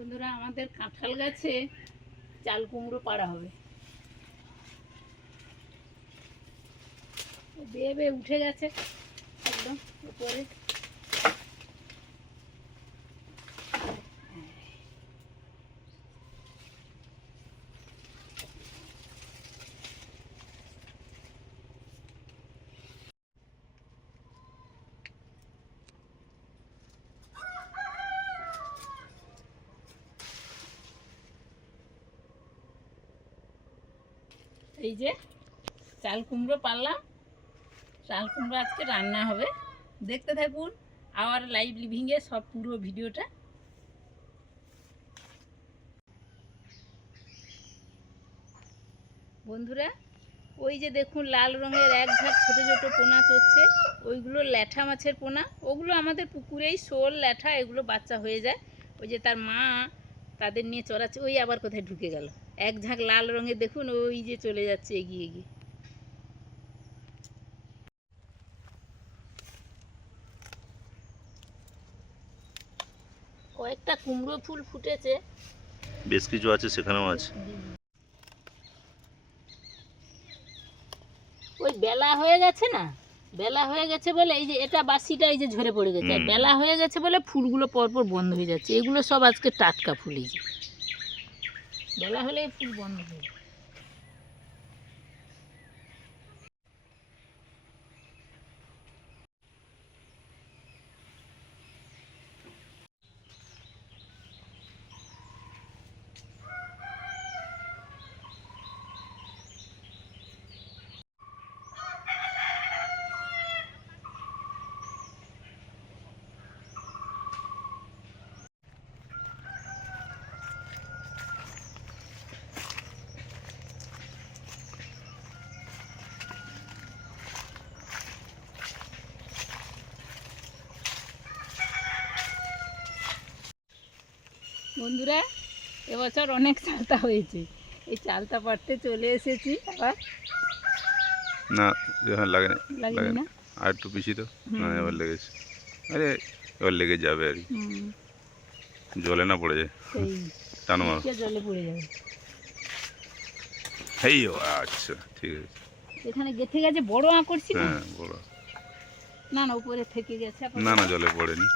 বন্ধুরা, আমাদের কাঁঠাল গাছে চাল কুমড়ো পাড়া হবে। বেয়ে বেয়ে উঠে গেছে একদম উপরে। এই যে চাল কুমড়ো পারলাম, চাল কুমড়ো আজকে রান্না হবে। দেখতে থাকুন আওয়ার লাইভ লিভিংয়ে সব পুরো ভিডিওটা। বন্ধুরা, ওই যে দেখুন লাল রঙের এক ঝাঁক ছোটো ছোটো পোনা চড়ছে, ওইগুলো ল্যাঠা মাছের পোনা। ওগুলো আমাদের পুকুরেই শোল ল্যাঠা এগুলো বাচ্চা হয়ে যায়। ওই যে তার মা তাদের নিয়ে চড়াচ্ছে। ওই আবার কোথায় ঢুকে গেল এক ঝাঁক লাল রঙের, দেখুন ওই যে চলে যাচ্ছে এগিয়ে এগিয়ে। কয়েকটা কুমড়ো ফুল ফুটেছে, বেশ কিছু আছে, সেখানেও আছে। ওই বেলা হয়ে গেছে না, বেলা হয়ে গেছে বলে এই যে এটা বাসিটা এই যে ঝরে পড়ে গেছে। আর বেলা হয়ে গেছে বলে ফুলগুলো পরপর বন্ধ হয়ে যাচ্ছে। এগুলো সব আজকে টাটকা ফুল। এই যে বেলা হলে এই ফুল বন্ধ হয়ে যায়। বন্ধুরা, এবছর অনেক চালতা হয়েছে। এই চালতা পাড়তে চলে এসেছি। আবার না লাগে না, আর একটু পিছিয়ে তো। এবার লেগেছে। আরে এবার লেগে যাবে আর কি, জলে না পড়ে যায়। টানো মারো, জলে পড়ে যাবে। আচ্ছা ঠিক আছে। এখানে গেথে গেছে বড় আকর্ষি। হ্যাঁ বড়। না না, উপরে থেকে গেছে। না না, জলে পড়েনি।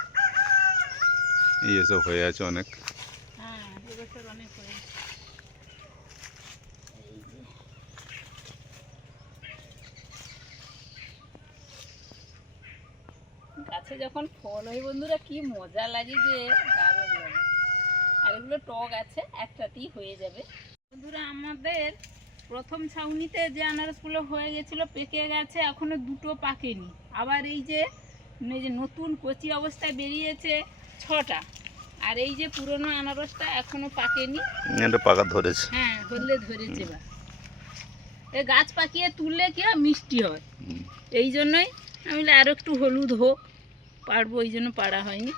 এই এসব হয়ে আছে অনেক। হ্যাঁ, এবছর অনেক হয়েছে। গাছে যখন ফল হয় বন্ধুরা, কি মজা লাগে যে দারুণ লাগে। আর এগুলো টক আছে, একটাতেই হয়ে যাবে। বন্ধুরা, আমাদের প্রথম ছাউনিতে যে আনারসগুলো হয়ে গেছিলো পেকে গেছে, এখনো দুটো পাকেনি। আবার এই যে নতুন কচি অবস্থায় বেরিয়েছে 6টা। আর এই যে পুরনো আনারসটা এখনো পাকেনি, এটা পাকা ধরেছে। হ্যাঁ, হলে ধরেছে। বা এই গাছ পাকিয়ে তুললে কি হয়, মিষ্টি হয়। এই জন্যই আমি আরও একটু হলুদ হোক পারবো, ওই জন্য পাড়া হয়নি।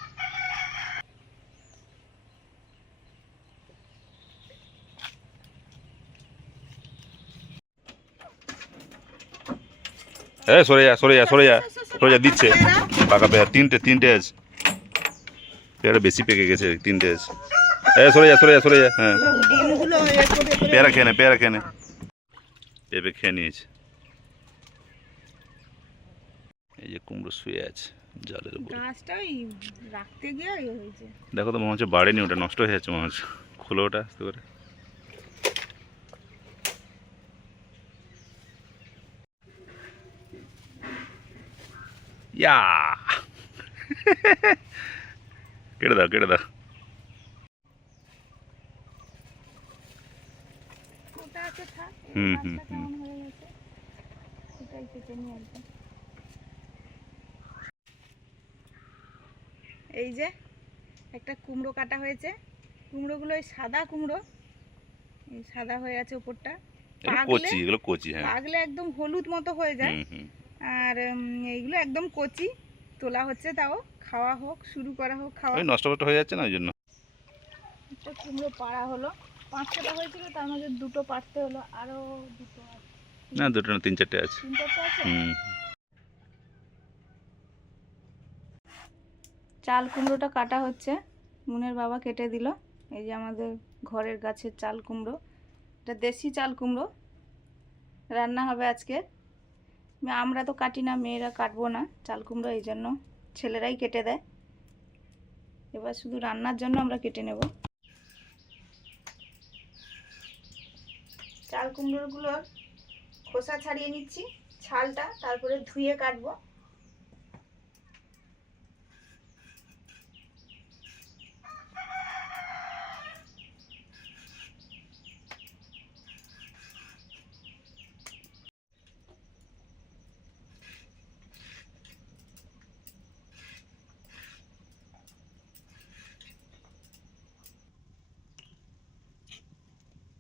সরে যা সরে যা সরে যা সরে যা, দিচ্ছে পাকা পেয়ারা। তিনটে আছে পেয়ারা, বেশি পেকে গেছে। 3টে আছে। সরে যা সরে যা সরে যা। হ্যাঁ, পেয়ারা খেয়ে নে, পেয়ারা খেয়ে নে। পেঁপে খেয়ে নিয়েছে। এই যে কুমড়ো শুয়ে আছে জলের উপরে। গাছটাই রাখতে গিয়ে হয়েছে। দেখো তো, মনে হচ্ছে বাড়েনি, ওটা নষ্ট হয়ে যাচ্ছে মনে হচ্ছে। খোলো ওটা আস্তে করে। ইয়া কেটে দাও কেটে দাও। হুম হুম হুম। এই যে একটা কুমড়ো কাটা হয়েছে। কুমড়োগুলো এই সাদা কুমড়ো, এই সাদা হয়ে আছে উপরটা। কচি, এগুলো কচি। হ্যাঁ, পাকলে একদম হলুদ মতো হয়ে যায়। আর এইগুলো একদম কচি, তোলা হচ্ছে। তাও খাওয়া হোক, শুরু করা হোক খাওয়া। নষ্ট হয়ে যাচ্ছে না, ওই জন্য। একটা কুমড়ো পাড়া হলো। 5-6টা হয়েছিল, তার মধ্যে 2টো পাড়তে হলো। আরও 2টো আছে। না, 2টো না, 3-4টে আছে। 3-4টে আছে। চাল কুমড়োটা কাটা হচ্ছে, মুনের বাবা কেটে দিল। এই যে আমাদের ঘরের গাছের চাল কুমড়ো, এটা দেশি চাল কুমড়ো, রান্না হবে আজকে। আমরা তো কাটি না, মেয়েরা কাটবো না চাল কুমড়ো, এই জন্য ছেলেরাই কেটে দেয়। এবার শুধু রান্নার জন্য আমরা কেটে নেব। চাল কুমড়োগুলোর খোসা ছাড়িয়ে নিচ্ছি, ছালটা, তারপরে ধুয়ে কাটবো।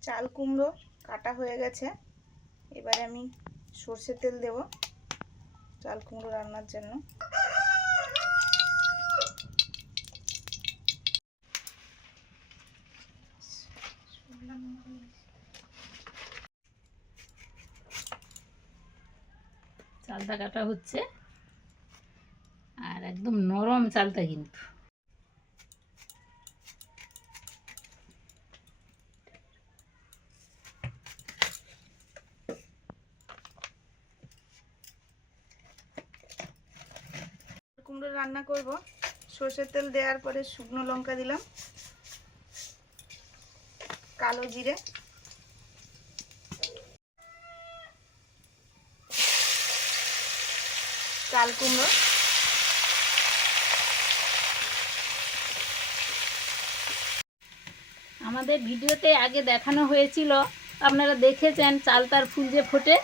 চাল কুমড়ো কাটা হয়ে গেছে, এবারে আমি সর্ষের তেল দেব চাল কুমড়ো রান্নার জন্য। চালটা কাটা হচ্ছে, আর একদম নরম চালটা কিন্তু। কুমড়ো রান্না করব, সর্ষের তেল দেওয়ার পরে শুকনো লঙ্কা দিলাম, কালো জিরে, চাল কুমড়ো, আমাদের ভিডিওতে আগে দেখানো হয়েছিল, আপনারা দেখেছেন চালতার ফুল যে ফোটে,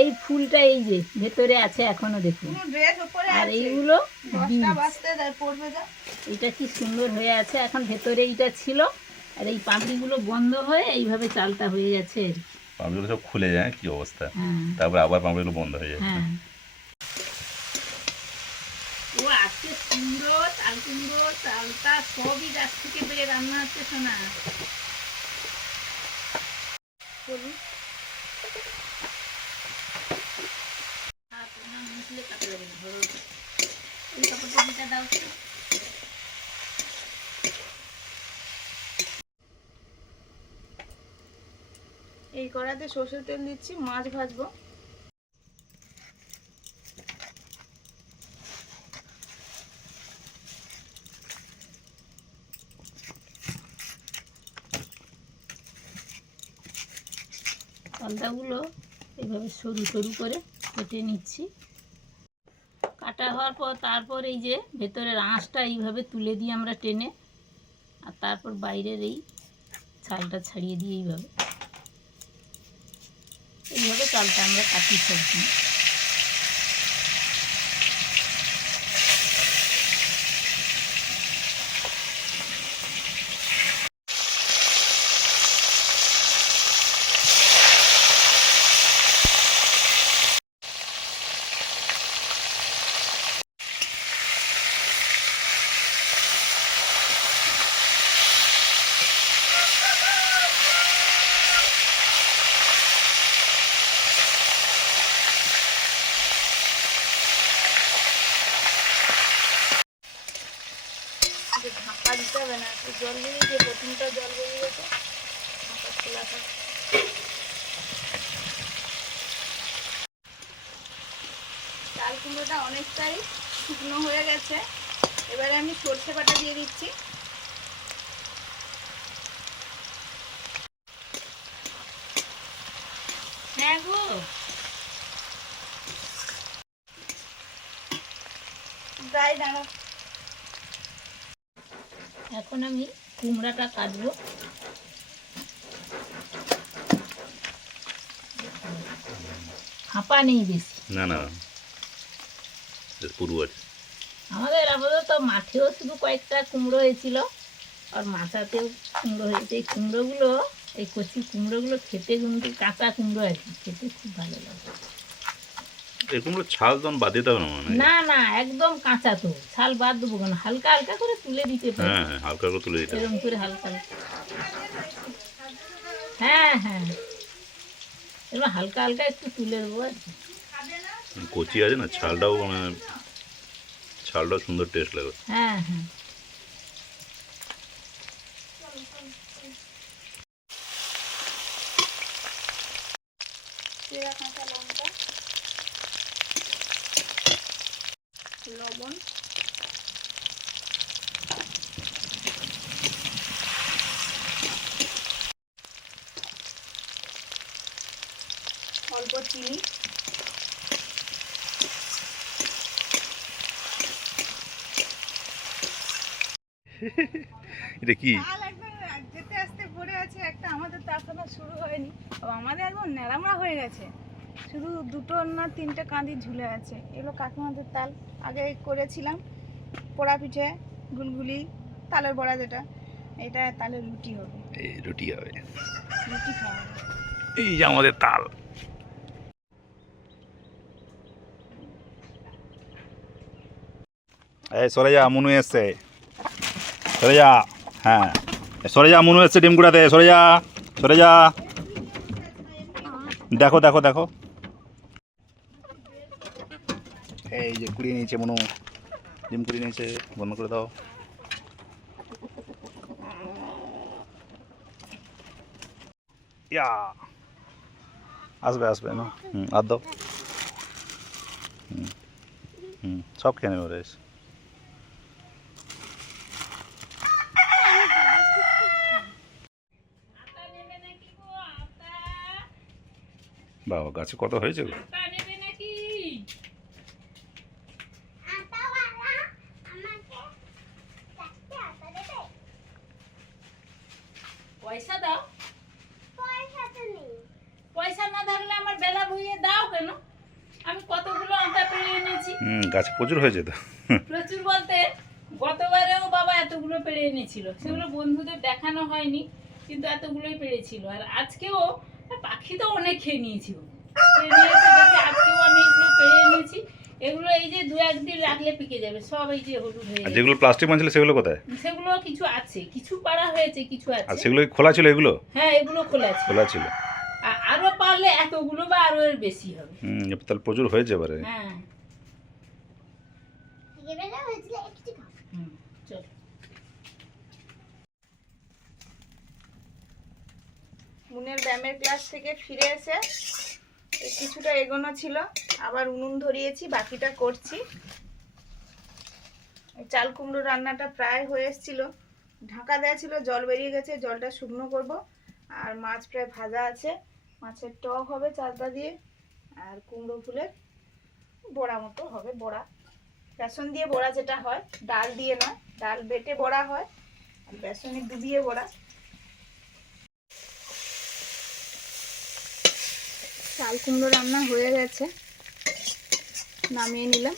এই ফুলটা এই যে ভেতরে আছে এখনো দেখুন। ড্রেস উপরে আর আছে, এইগুলো 10টা বাজতে পড়বে যা। এটা কি সুন্দর হয়ে আছে, এখন ভেতরে এইটা ছিল, আর এই পাপড়িগুলো বন্ধ হয়ে এইভাবে চালটা হয়ে গেছে। পাঁপড়িগুলো সব খুলে যায়, কি অবস্থা। হ্যাঁ তারপর আবার পাঁপড়িগুলো বন্ধ হয়ে যায়। হ্যাঁ, ও আজকে কুমড়ো, চাল কুমড়ো, চালটা সবই গাছ থেকে পেয়ে রান্না হচ্ছে সোনা। বলুন হাত না মুছলে কাটা যাবে না, ধরো এই কাপড়টা দিতে দাও তো। এই কড়াতে সর্ষের তেল দিচ্ছি, মাছ ভাজবো। চালটাগুলো এইভাবে সরু সরু করে কেটে নিচ্ছি। কাটা হওয়ার পর তারপর এই যে ভেতরের আঁশটা এইভাবে তুলে দিই আমরা টেনে, আর তারপর বাইরের এই ছালটা ছাড়িয়ে দিই। এইভাবে চালটা আমরা কাটি সবজি। ঢাকা দিতে হবে না, একটু জল বেরিয়েছে, প্রথমটা জল বেরিয়ে গেছে, ঢাকা খোলা থাকে। চাল কুমড়োটা অনেকটাই শুকনো হয়ে গেছে, এবারে আমি সর্ষে বাটা দিয়ে দিচ্ছি। হ্যাঁ গো, গায়ে দাঁড়া। এখন আমি কুমড়াটা কাটবো। ফাঁপা নেই বেশি, না না, পুরু আছে। আমাদের আপাতত মাঠেও শুধু কয়েকটা কুমড়ো হয়েছিল, আর মাচাতেও কুমড়ো হয়েছে। এই কুমড়োগুলো, এই কচি কুমড়োগুলো খেতে কিন্তু, কাঁচা কুমড়ো আর কি, খেতে খুব ভালো লাগে। এই কুমড়ো ছাল তখন বাদ দিতে হবে না মানে? না না, একদম কাঁচা, তো ছাল বাদ দেবো কেন, হালকা হালকা করে তুলে দিতে পারি। হ্যাঁ হ্যাঁ, হালকা করে তুলে দিতে হবে। এরকম করে হালকা হালকা, হ্যাঁ হ্যাঁ, এবার হালকা হালকা একটু তুলে দেবো আর কি। কচি আছে না, ছালটাও মানে ছালটাও সুন্দর টেস্ট লাগে। হ্যাঁ হ্যাঁ, চেরা কাঁচা লঙ্কা, লবণ, অল্প চিনি, এটা কি? তাল একদম যেতে আসতে পড়ে আছে একটা, আমাদের তো এখনো শুরু হয়নি। আমাদের একদম ন্যাড়ামা হয়ে গেছে, শুধু 2টো না 3টে কাঁদি ঝুলে আছে। এগুলো কাকিমাদের তাল, আগে করেছিলাম পোড়া পিঠে, গুলগুলি, তালের বড়া যেটা, এটা তালের রুটি হবে, এই রুটি হবে, রুটি খাওয়া হবে। এই যে আমাদের তাল। এই সরে যা, মনু এসছে, সরে যা। হ্যাঁ সরে যা, মনু এসছে ডিম কুড়াতে, সরে যা, সরে যা। দেখো দেখো দেখো, এই যে কুড়িয়ে নিয়েছে মনু, ডিম কুড়িয়ে নিয়েছে, বন্ধ করে দাও। ইয়া আসবে আসবে না, আর দাও। সব খেয়ে নেবে ওরা এসে। আটা নেবে নাকি গো? আটা বাবা গাছে কত হয়েছে গো। আটা নেবে নাকি? পয়সা দাও। পয়সা না থাকলে আমার বেলা ভুইয়ে দাও কেন? আমি কতগুলো আটা পেড়ে এনেছি। গাছে প্রচুর হয়েছে তো। প্রচুর বলতে গতবারেও বাবা এতগুলো পেড়ে এনেছিল, সেগুলো বন্ধুদের দেখানো হয়নি, কিন্তু এতগুলোই পেড়েছিল। আর আজকেও পাখি তো অনেক খেয়ে নিয়েছিল, খেয়ে নিয়েছে দেখে আজকেও আমি এগুলো পেড়ে এনেছি। এগুলো এই যে 2-1 দিন রাখলে পেকে যাবে সব, এই যে হলুদ হয়ে আর যাবে। যেগুলো প্লাস্টিক মানছিল সেগুলো কোথায়? সেগুলো কিছু আছে, কিছু পাড়া হয়েছে, কিছু আর আছে। সেগুলো কি খোলা ছিল? এগুলো হ্যাঁ এগুলো খোলা আছে। খোলা ছিল। আরো পারলে এতগুলো বা আরো এর বেশি হবে। তাহলে প্রচুর হয়েছে এবারে। হ্যাঁ চল। মুনের ব্যায়ামের ক্লাস থেকে ফিরে এসে কিছুটা এগোনো ছিল, আবার উনুন ধরিয়েছি, বাকিটা করছি। চাল কুমড়ো রান্নাটা প্রায় হয়ে এসেছিল, ঢাকা দেওয়া ছিল, জল বেরিয়ে গেছে, জলটা শুকনো করব। আর মাছ প্রায় ভাজা আছে, মাছের টক হবে চালটা দিয়ে, আর কুমড়ো ফুলের বড়া মতো হবে, বড়া বেসন দিয়ে বড়া যেটা হয়, ডাল দিয়ে নয়, ডাল বেটে বড়া হয়, আর বেসনে ডুবিয়ে বড়া। চাল কুমড়ো রান্না হয়ে গেছে, নামিয়ে নিলাম।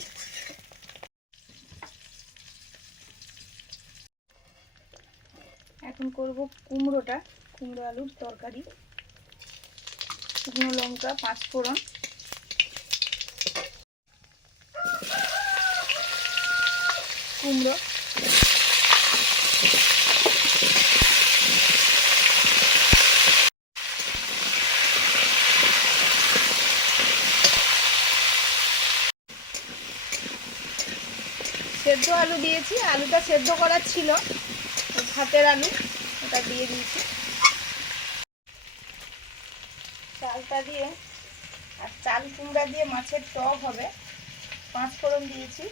এখন করব কুমড়োটা, কুমড়ো আলুর তরকারি। শুকনো লঙ্কা, 5 ফোড়ন, কুমড়ো, সেদ্ধ আলু দিয়েছি, আলুটা সেদ্ধ করা ছিল, ভাতের আলু, ওটা দিয়ে দিয়েছি। চালটা দিয়ে আর চাল কুমড়া দিয়ে মাছের টক হবে, 5 ফোড়ন দিয়েছি।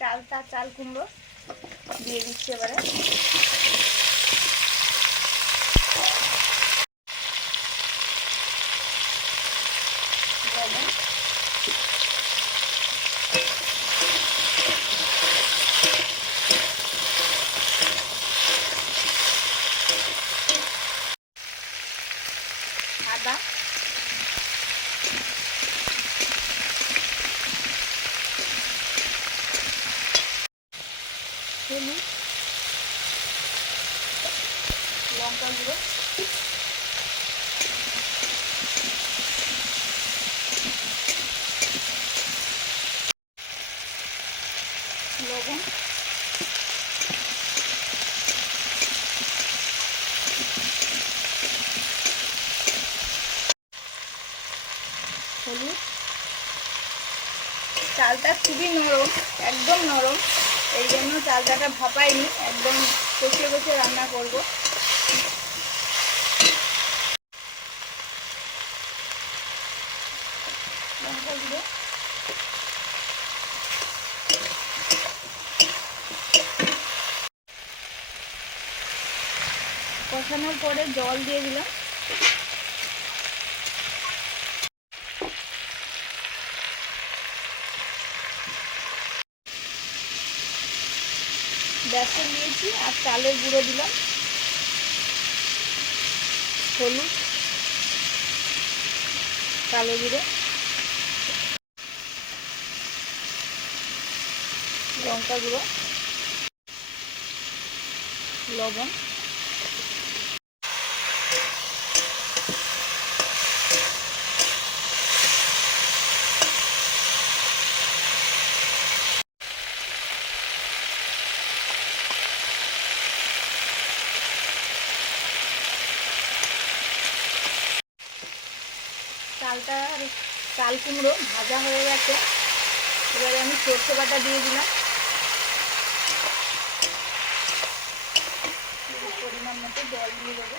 চালটা, চাল কুমড়ো দিয়ে দিচ্ছি এবারে। লবণ, আদা, হলুদ, লঙ্কা গুঁড়ো, লবণ, হলুদ। চালটা খুবই নরম, একদম নরম, এই জন্য চালটাটা ভাপাইনি, একদম কষিয়ে কষিয়ে রান্না করব। লঙ্কা গুঁড়ো, কষানোর পরে জল দিয়ে দিলাম। বেসন দিয়েছি আর চালের গুঁড়ো দিলাম, হলুদ, কালো জিরে, লঙ্কা গুঁড়ো, লবণ, চাল কুমড়ো ভাজা হয়ে গেছে। এবারে আমি সরষে বাটা দিয়ে দিলাম, পরিমাণ মতো জল দিয়ে দেবো।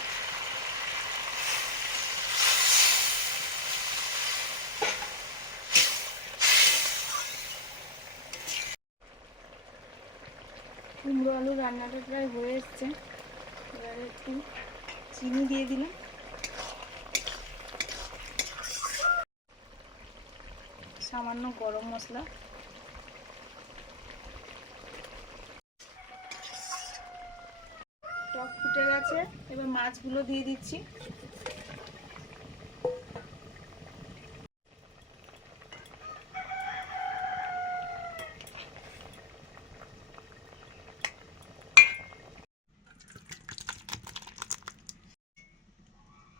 কুমড়ো আলু রান্নাটা প্রায় হয়ে এসছে। এবারে একটু চিনি দিয়ে দিলাম, সামান্য গরম মশলা, টক ফুটে গেছে। এবার মাছগুলো দিয়ে দিচ্ছি।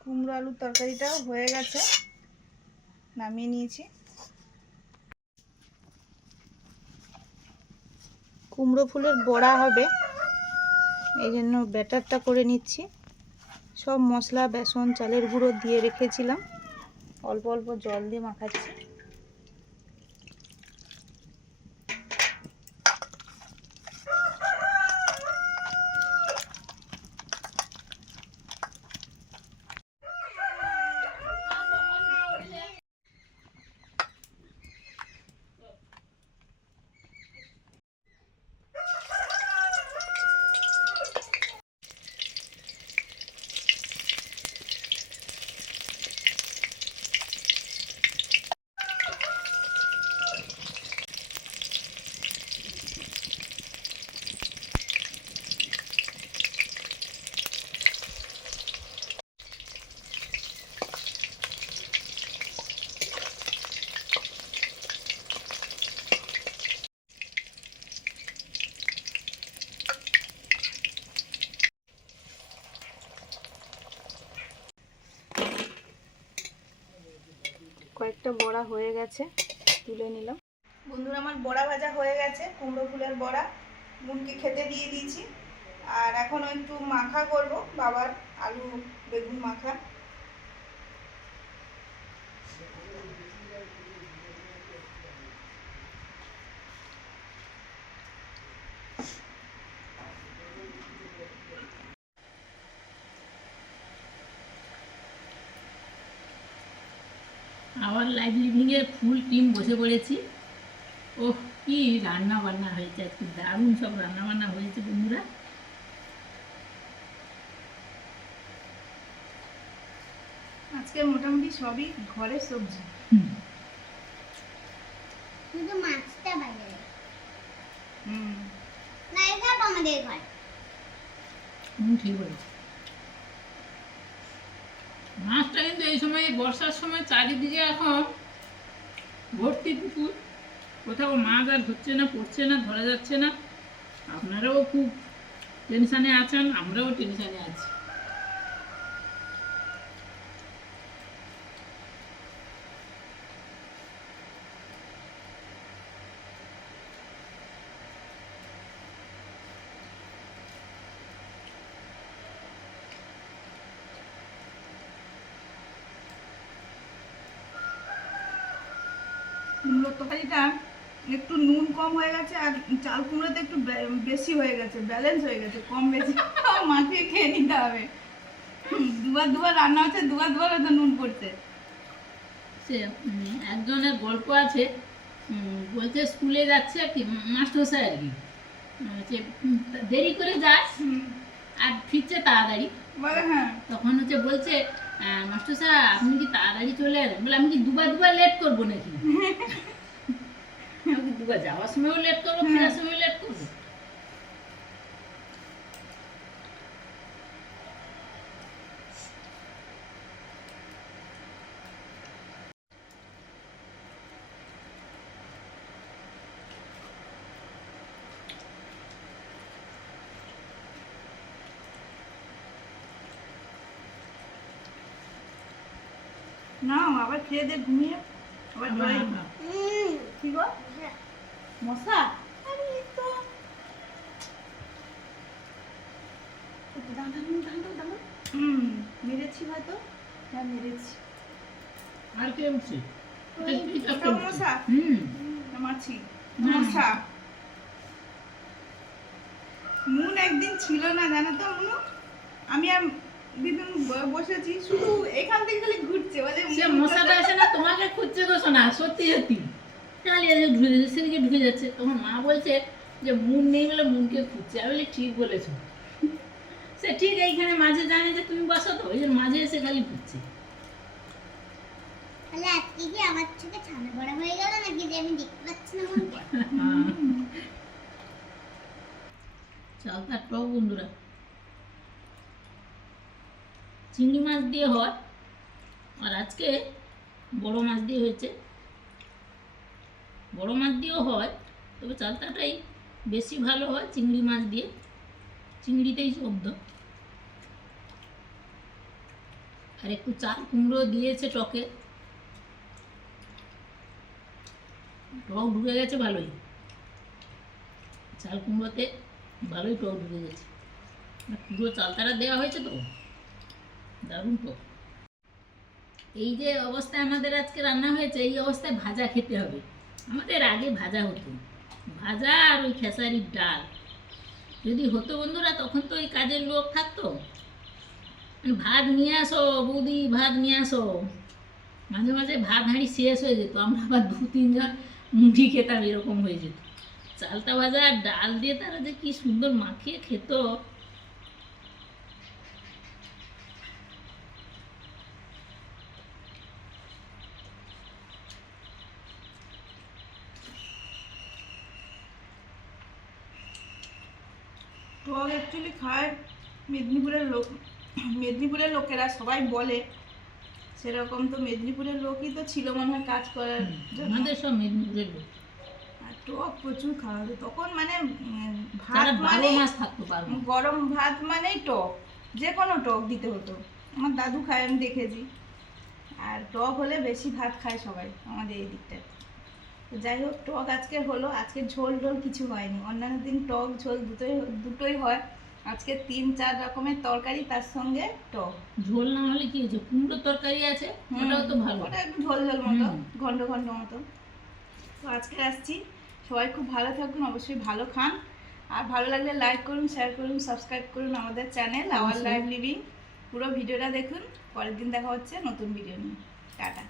কুমড়ো আলুর তরকারিটাও হয়ে গেছে, নামিয়ে নিয়েছি। কুমড়ো ফুলের বড়া হবে, এই জন্য ব্যাটারটা করে নিচ্ছি। সব মশলা, বেসন, চালের গুঁড়ো দিয়ে রেখেছিলাম, অল্প অল্প জল দিয়ে মাখাচ্ছি। কয়েকটা বড়া হয়ে গেছে, তুলে নিলাম। বন্ধুরা, আমার বড়া ভাজা হয়ে গেছে, কুমড়ো ফুলের বড়া। নুনকে খেতে দিয়ে দিয়েছি। আর এখন একটু মাখা করব, বাবার আলু বেগুন মাখা। আবার লাইভ লিভিংয়ে ফুল টিম বসে পড়েছি। ওহ, কি রান্না বান্না হয়েছে, আজকে দারুণ সব রান্না বান্না হয়েছে বন্ধুরা। আজকে মোটামুটি সবই ঘরের সবজি। শুধু মাছটা বাইরে হুম, না, এটা তো আমাদের ঘর। ঠিক বলেছি। মাছটা কিন্তু এই সময়, বর্ষার সময় চারিদিকে এখন ভর্তি পুকুর, কোথাও মাছ আর হচ্ছে না, পড়ছে না, ধরা যাচ্ছে না। আপনারাও খুব টেনশানে আছেন, আমরাও টেনশানে আছি। কুমড়োর তরকারিটা একটু নুন কম হয়ে গেছে, আর চাল কুমড়োতে একটু বেশি হয়ে গেছে, ব্যালেন্স হয়ে গেছে, কম বেশি মাখিয়ে খেয়ে নিতে হবে। দুবার দুবার রান্না হচ্ছে, দুবার দুবার হয়তো নুন পড়ছে। সে একজনের গল্প আছে, বলছে স্কুলে যাচ্ছে কি মাস্টারমশাই আর কি, হচ্ছে দেরি করে যায় আর ফিরছে তাড়াতাড়ি। বলে হ্যাঁ তখন হচ্ছে বলছে মাস্টারমশাই আপনি কি তাড়াতাড়ি চলে এলেন? বলে আমি কি দুবার লেট করবো নাকি? আমি কি দুবার যাওয়ার সময়ও লেট করবো, ফেরার সময়ও লেট করবো? না আবার খেয়ে দিয়ে ঘুমিয়ে আবার জয় কি গো মশা আরে এই তো মেরেছি হয়তো, হ্যাঁ মেরেছি। আর কে উঠছে? ওটাও মশা মাছি মশা। মুন একদিন ছিল না জানো তো মুনু, আমি আর দিদুন বসেছি শুধু এখান থেকে খালি ঘুরছে বলে সে মশাটা এসে না তোমাকে খুঁজছে গো সোনা, সত্যি সত্যি চালিয়ে ঢুকে যাচ্ছে, সেদিকে ঢুকে যাচ্ছে। তখন মা বলছে যে মুন নেই বলে মুনকে খুঁজছে। আমি বলি ঠিক বলেছো, সে ঠিক এইখানে মাঝে জানে যে তুমি বসো, তো ওই জন্য মাঝে এসে খালি ঘুরছে। তাহলে আজকে কি আমার চোখে ছানা পড়া হয়ে গেল নাকি যে আমি দেখতে পাচ্ছি না মনকে? চালটা টক বন্ধুরা, চিংড়ি মাছ দিয়ে হয়, আর আজকে বড় মাছ দিয়ে হয়েছে। বড় মাছ দিয়েও হয়, তবে চালতাটাই বেশি ভালো হয় চিংড়ি মাছ দিয়ে, চিংড়িতেই শব্দ। আর একটু চাল কুমড়ো দিয়েছে টকে, টক ঢুকে গেছে ভালোই, চাল কুমড়োতে ভালোই টক ঢুকে গেছে। পুরো চালতাটা দেওয়া হয়েছে তো দারুণ টক। এই যে অবস্থায় আমাদের আজকে রান্না হয়েছে, এই অবস্থায় ভাজা খেতে হবে। আমাদের আগে ভাজা হতো, ভাজা আর ওই খেসারির ডাল যদি হতো বন্ধুরা, তখন তো ওই কাজের লোক থাকতো, ভাত নিয়ে আসো বৌদি, ভাত নিয়ে আসো। মাঝে মাঝে ভাত হাঁড়ি শেষ হয়ে যেত, আমরা আবার 2-3 জন মুঠি খেতাম, এরকম হয়ে যেত। চালতা ভাজা আর ডাল দিয়ে তারা যে কি সুন্দর মাখিয়ে খেত। টক অ্যাকচুয়ালি খায় মেদিনীপুরের লোক, মেদিনীপুরের লোকেরা সবাই বলে সেরকম। তো মেদিনীপুরের লোকই তো ছিল মনে হয় কাজ করার জন্য। আমাদের সব মেদিনীপুরের লোক, আর টক প্রচুর খাওয়া হতো তখন, মানে ভাত তারা 12 মানে মাস থাকতো পারবো। গরম ভাত মানেই টক, যে কোনো টক দিতে হতো। আমার দাদু খায়, আমি দেখেছি। আর টক হলে বেশি ভাত খায় সবাই আমাদের এই দিকটায়। তো যাই হোক, টক আজকে হলো, আজকে ঝোল ঢোল কিছু হয়নি। অন্যান্য দিন টক ঝোল দুটোই হয়, আজকে 3-4 রকমের তরকারি তার সঙ্গে টক। ঝোল না হলে কি হয়েছে, কুমড়োর তরকারি আছে, ওটাও তো ভালো। ওটা একটু ঝোল ঝোল মতো, হুম। ঘন্ট ঘন্ট মতো। তো আজকে আসছি, সবাই খুব ভালো থাকুন, অবশ্যই ভালো খান। আর ভালো লাগলে লাইক করুন, শেয়ার করুন, সাবস্ক্রাইব করুন আমাদের চ্যানেল আওয়ার লাইভ লিভিং। পুরো ভিডিওটা দেখুন। পরের দিন দেখা হচ্ছে নতুন ভিডিও নিয়ে। টাটা।